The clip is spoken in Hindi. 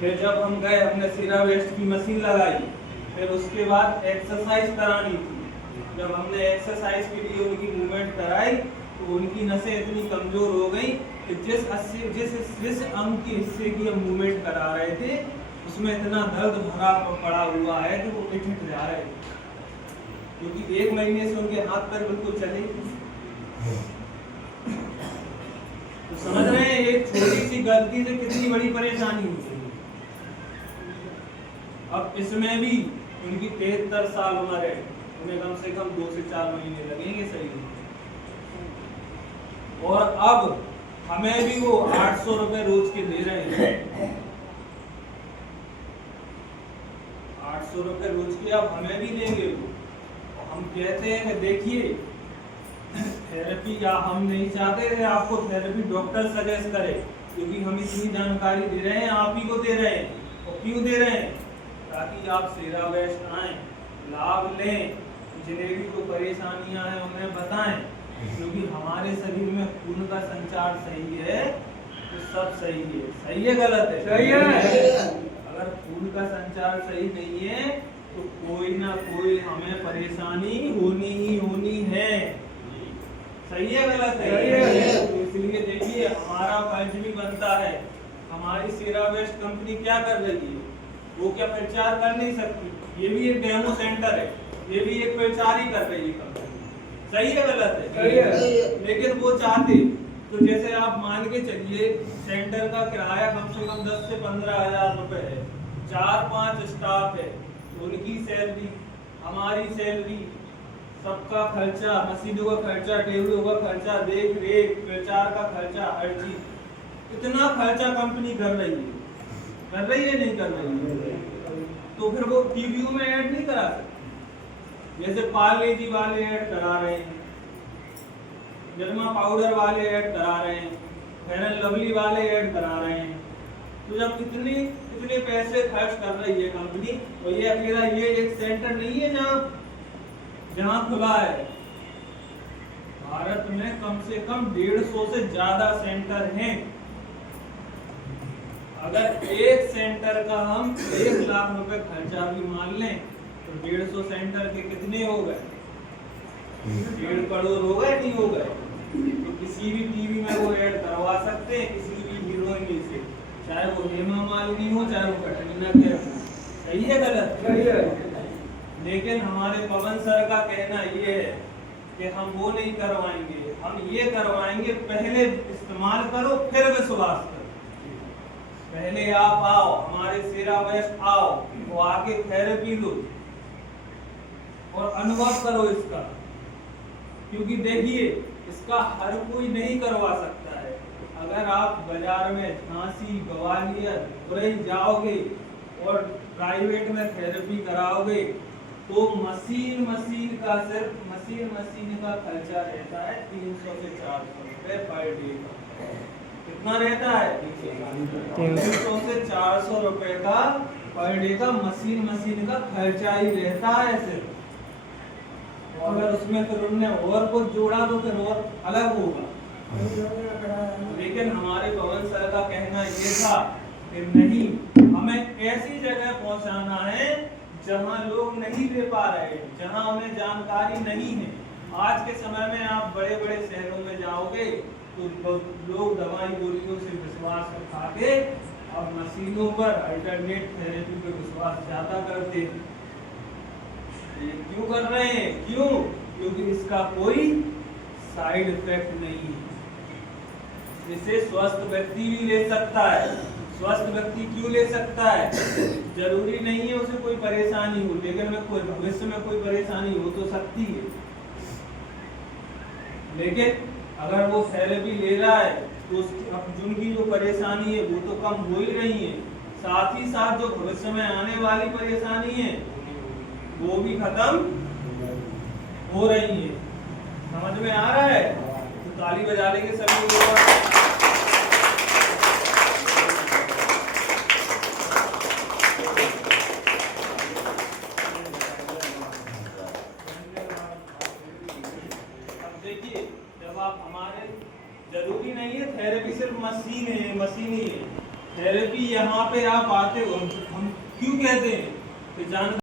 फिर जब हम गए, हमने सीरा वेस्ट की मशीन लगाई, फिर उसके बाद एक्सरसाइज करानी थी। जब हमने एक्सरसाइज के लिए उनकी मूवमेंट कराई तो उनकी नसें इतनी कमजोर हो गई कि जिस अंग के हिस्से की हम मूवमेंट करा रहे थे उसमें इतना दर्द भरा पड़ा हुआ है कि वो पिट जा रहे थे, क्योंकि 1 महीने से उनके हाथ पैर बिल्कुल चले। तो समझ रहे हैं एक छोटी सी गलती से कितनी बड़ी परेशानी होती है। अब इसमें भी उनकी 73 साल उम्र है, उन्हें कम से कम 2 से 4 महीने लगेंगे सही होने। और अब हमें भी वो 800 रुपए रोज के दे रहे हैं, 800 रुपए रोज के अब हमें भी लेंगे वो। हम कहते हैं कि देखिए थेरेपी, या हम नहीं चाहते थे आपको थेरेपी डॉक्टर सजेस्ट करे, क्योंकि हम इतनी जानकारी दे रहे हैं, आप ही को दे रहे हैं। और क्यों दे रहे हैं? ताकि आप सीरा वेस्ट आए, लाभ लें, जिन्हें भी कोई परेशानियां हैं उन्हें बताएं, क्योंकि हमारे शरीर में खून का संचार सही है तो सब सही है। सही है गलत है? सही है। अगर खून का संचार सही नहीं है तो कोई ना कोई हमें परेशानी होनी ही होनी है। सही है गलत है? सही है। तो इसलिए देखिए हमारा फर्ज भी बनता है। हमारी सीरा वेस्ट कंपनी क्या कर रही है? वो क्या प्रचार कर नहीं सकती? ये भी एक डेमो सेंटर है, ये भी एक प्रचार ही कर रही है कंपनी। सही है गलत है? सही है। लेकिन वो चाहते तो जैसे आप मान के चलिए सेंटर का किराया कम से कम 10 से 15 हजार रुपए है, 4-5 स्टाफ है, उनकी सैलरी, हमारी सैलरी, सबका खर्चा, मशीनों का खर्चा, टेबलों का खर्चा, देख रेख, प्रचार का खर्चा, हर चीज, इतना खर्चा कंपनी कर रही है। कर रही है नहीं कर रही है? तो फिर वो टीवीओ में ऐड नहीं करा सकती? जैसे पार्ले जी वाले ऐड करा रहे हैं, निर्मा पाउडर वाले ऐड करा रहे हैं, फेयर एंड लवली वाले ऐड करा रहे हैं। तो जब इतने पैसे खर्च कर रही है कंपनी, तो ये अकेला ये एक सेंटर नहीं है जहां खुला है। भारत में कम से कम 150 से ज्यादा सेंटर हैं। अगर एक सेंटर का हम 1 लाख रुपए खर्चा भी मान लें तो 150 सेंटर के कितने हो गए? 1.5 करोड़ हो गए, नहीं हो गए? तो किसी भी टीवी में वो ऐड करवा सकते हैं, किसी भी हीरोइन से, चाहे वो हेमा मालिनी हो, चाहे वो कटरीना कैफ हो। सही है गलत? सही है। लेकिन हमारे पवन सर का कहना ये है कि हम वो नहीं करवाएंगे, हम ये करवाएंगे पहले इस्तेमाल करो फिर विश्वास करो। पहले आप आओ, हमारे सीरा वेस्ट आओ, वो आके थेरेपी लो और अनुभव करो इसका, क्योंकि देखिए इसका हर कोई नहीं करवा सकता है। अगर आप बाजार में झांसी, ग्वालियर, उरई जाओगे और प्राइवेट में थेरेपी कराओगे तो मशीन का सिर्फ मशीन का खर्चा रहता है 300 से 400 रुपए पर डे का। कितना रहता है? 300 से 400 रुपए का पर डे का मशीन का खर्चा ही रहता है सिर्फ। अगर उसमें फिर उन्होंने और कुछ जोड़ा तो फिर और अलग होगा। लेकिन हमारे पवन सर का कहना ये था कि नहीं, हमें ऐसी जगह पहुंचाना है जहां लोग नहीं ले पा रहे, जहां हमें जानकारी नहीं है। आज के समय में आप बड़े बड़े शहरों में जाओगे तो लोग दवाई गोलियों से विश्वास खा के अब मशीनों पर, अल्टरनेट थेरेपी पर विश्वास ज्यादा करते हैं। ये क्यों कर रहे हैं? क्यों? क्योंकि इसका कोई साइड इफेक्ट नहीं है। इसे स्वस्थ व्यक्ति भी ले सकता है। स्वस्थ व्यक्ति क्यों ले सकता है? जरूरी नहीं है उसे कोई परेशानी हो, लेकिन में कोई भविष्य में कोई परेशानी हो तो सकती है। लेकिन अगर वो थेरेपी ले रहा है तो उसकी जिनकी जो परेशानी है वो तो कम हो ही रही है, साथ ही साथ जो भविष्य में आने वाली परेशानी है वो भी खत्म हो रही है। समझ में आ रहा है? तो ताली बजा लेंगे सभी लोग। देखिए जब आप हमारे, जरूरी नहीं है थेरेपी सिर्फ मशीन ही है। थेरेपी यहाँ पे आप आते हो, हम क्यों कहते हैं कि जानकारी